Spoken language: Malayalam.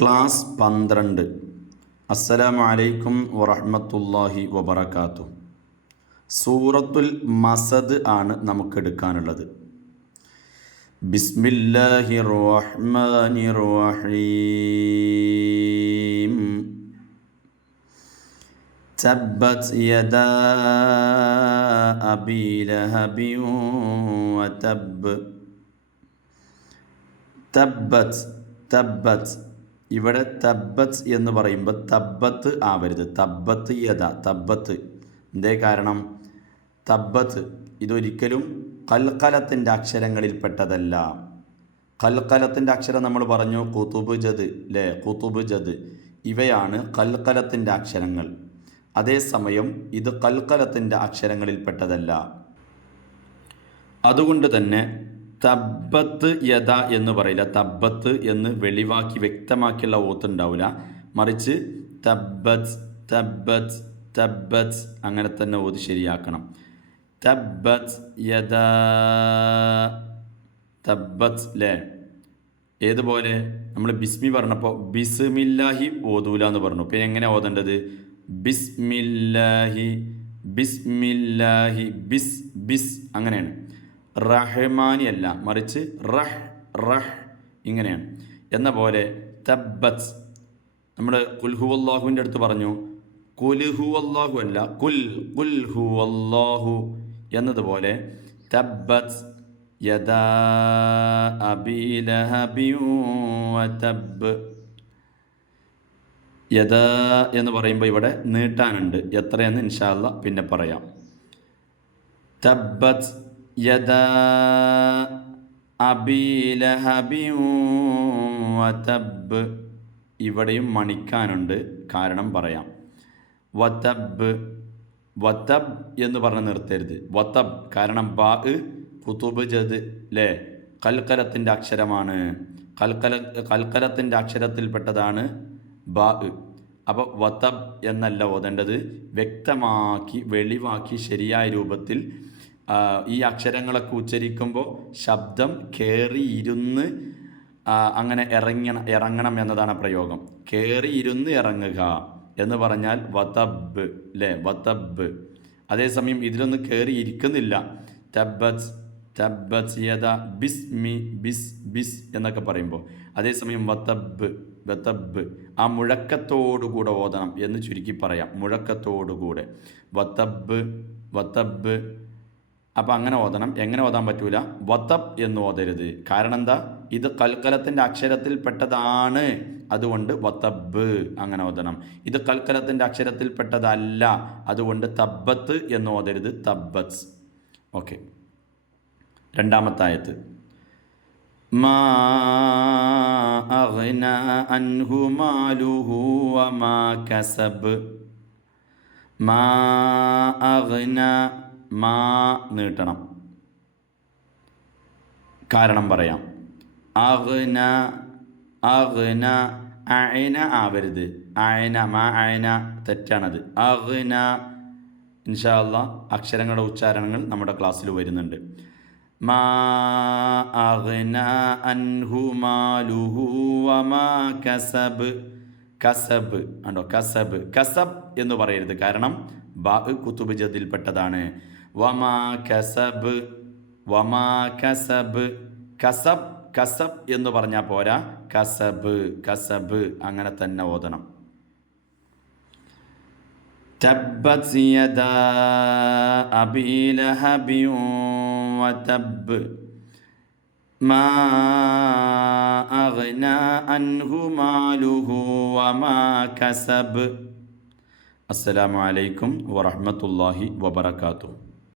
ക്ലാസ് 12. അസ്സലാമു അലൈക്കും വറഹ്മത്തുള്ളാഹി വബറകാതുഹു. സൂറത്തുൽ മസദ് ആണ് നമുക്ക് എടുക്കാനുള്ളത്. ബിസ്മില്ലാഹിർ റഹ്മാനിർ റഹീം. തബ്ബത് യദാ അബീ ലഹബിൻ വതബ്. തബ്ബത് ഇവിടെ തബ്ബത്ത് എന്ന് പറയുമ്പോൾ തബ്ബത്ത് ആവരുത്. തബ്ബത്ത് യദ തബ്ബത്ത്. എന്തേ കാരണം? തബ്ബത്ത് ഇതൊരിക്കലും കൽക്കലത്തിൻ്റെ അക്ഷരങ്ങളിൽപ്പെട്ടതല്ല. കൽക്കലത്തിൻ്റെ അക്ഷരം നമ്മൾ പറഞ്ഞു കുതുബ് ജദ് അല്ലേ? കുതുബ് ജദ് ഇവയാണ് കൽക്കലത്തിൻ്റെ അക്ഷരങ്ങൾ. അതേസമയം ഇത് കൽക്കലത്തിൻ്റെ അക്ഷരങ്ങളിൽപ്പെട്ടതല്ല. അതുകൊണ്ട് തന്നെ തബ്ബത്ത് യദ എന്ന് പറയില്ല. തബ്ബത്ത് എന്ന് വെളിവാക്കി വ്യക്തമാക്കിയുള്ള ഓത്തുണ്ടാവില്ല. മറിച്ച് തബ്ബത്ത് തബ്ബത്ത് തബ്ബത്ത് അങ്ങനെ തന്നെ ഓതി ശരിയാക്കണം. തബ്ബത്ത് യദ തബ്ബത്ത് അല്ലേ? ഏതുപോലെ നമ്മൾ ബിസ്മി പറഞ്ഞപ്പോൾ ബിസ്മില്ലാഹി ഓതൂല എന്ന് പറഞ്ഞു. പിന്നെ എങ്ങനെ ഓതേണ്ടത്? ബിസ്മില്ലാഹി ബിസ്മില്ലാഹി ബിസ് ബിസ് അങ്ങനെയാണ്. റഹ്മാനി അല്ല, മറിച്ച് റഹ് റഹ് ഇങ്ങനെയാണ്. എന്ന പോലെ തബ്ബത്ത് നമ്മൾ കുൽഹുവല്ലാഹുവിൻ്റെ അടുത്ത് പറഞ്ഞു കുൽഹുവല്ലാഹു അല്ല കുൽഹുവല്ലാഹു എന്നതുപോലെ തബ്ബത്ത് യദാ അബീ ലഹബിൻ വതബ്. യദാ എന്ന് പറയുമ്പോൾ ഇവിടെ നീട്ടാനുണ്ട്. എത്രയെന്ന് ഇൻഷാ അല്ലാഹ് പിന്നെ പറയാം. തബ്ബത്ത് യദാ അബീ ലഹബിൻ വതബ്. ഇവിടെയും മണിക്കാനുണ്ട്, കാരണം പറയാം. വതബ് വതബ് എന്ന് പറഞ്ഞ് നിർത്തരുത്. വതബ് കാരണം ബാ കുതുബ് ജദ് അല്ലേ? കൽക്കലത്തിൻ്റെ അക്ഷരമാണ്. കൽക്കലത്തിൻ്റെ അക്ഷരത്തിൽപ്പെട്ടതാണ് ബാ. അപ്പോൾ വതബ് എന്നല്ല ഓതേണ്ടത്. വ്യക്തമാക്കി വെളിവാക്കി ശരിയായ രൂപത്തിൽ ഈ അക്ഷരങ്ങളൊക്കെ ഉച്ചരിക്കുമ്പോൾ ശബ്ദം കയറിയിരുന്ന് അങ്ങനെ ഇറങ്ങണം എന്നതാണ് പ്രയോഗം. കയറിയിരുന്ന് ഇറങ്ങുക എന്ന് പറഞ്ഞാൽ വതബ് അല്ലേ? വതബ്. അതേസമയം ഇതിലൊന്നും കയറി ഇരിക്കുന്നില്ല. തബ്ബത്ത് തബ്ബത്ത് യദ ബിസ്മി ബിസ് ബിസ് എന്നൊക്കെ പറയുമ്പോൾ അതേസമയം വതബ് വതബ് ആ മുഴക്കത്തോടുകൂടെ ഓതണം എന്ന് ചുരുക്കി പറയാം. മുഴക്കത്തോടുകൂടെ വതബ് വതബ്. അപ്പം അങ്ങനെ ഓതണം. എങ്ങനെ ഓതാൻ പറ്റൂല? വതബ് എന്ന് ഓതരുത്. കാരണം എന്താ? ഇത് കൽക്കലത്തിൻ്റെ അക്ഷരത്തിൽപ്പെട്ടതാണ്. അതുകൊണ്ട് വതബ് അങ്ങനെ ഓതണം. ഇത് കൽക്കലത്തിൻ്റെ അക്ഷരത്തിൽപ്പെട്ടതല്ല. അതുകൊണ്ട് തബ്ബത്ത് എന്ന് ഓതരുത്. തബ്ബത്ത്. ഓക്കെ. രണ്ടാമത്തെ ആയത്ത്. മാ അഗ്നാ അൻഹു മാലുഹു വമാ കസബ്. മാ അഗ്നാ മാ നീട്ടണം. കാരണം പറയാം. അഗ്ന അഗ്ന അഅന ആവരുത്. അഅന മാ അഅന തെറ്റാണത്. അഗ്ന. ഇൻഷാ അല്ലാഹ് അക്ഷരങ്ങളുടെ ഉച്ചാരണങ്ങൾ നമ്മുടെ ക്ലാസ്സിൽ വരുന്നുണ്ട്. മാ അഗ്ന അൻഹു മാലുഹു വമാ കസബ്. കസബ് ഉണ്ടോ? കസബ് കസബ് എന്ന് പറയരുത്. കാരണം ബാ കുതുബ് ജദിൽപ്പെട്ടതാണ്. വമാ കസബ് വമാ കസബ്. കസബ് കസബ് എന്ന് പറഞ്ഞാൽ പോരാ. കസബ് കസബ് അങ്ങനെ തന്നെ ഓതണം. തബ്ബത് യദാ അബീ ലഹബിൻ വതബ്. മാ അഗ്നാ അൻഹു മാലുഹു വമാ കസബ്. അസ്സലാമു അലൈക്കും വറഹ്മത്തുള്ളാഹി വബറകാതുഹു.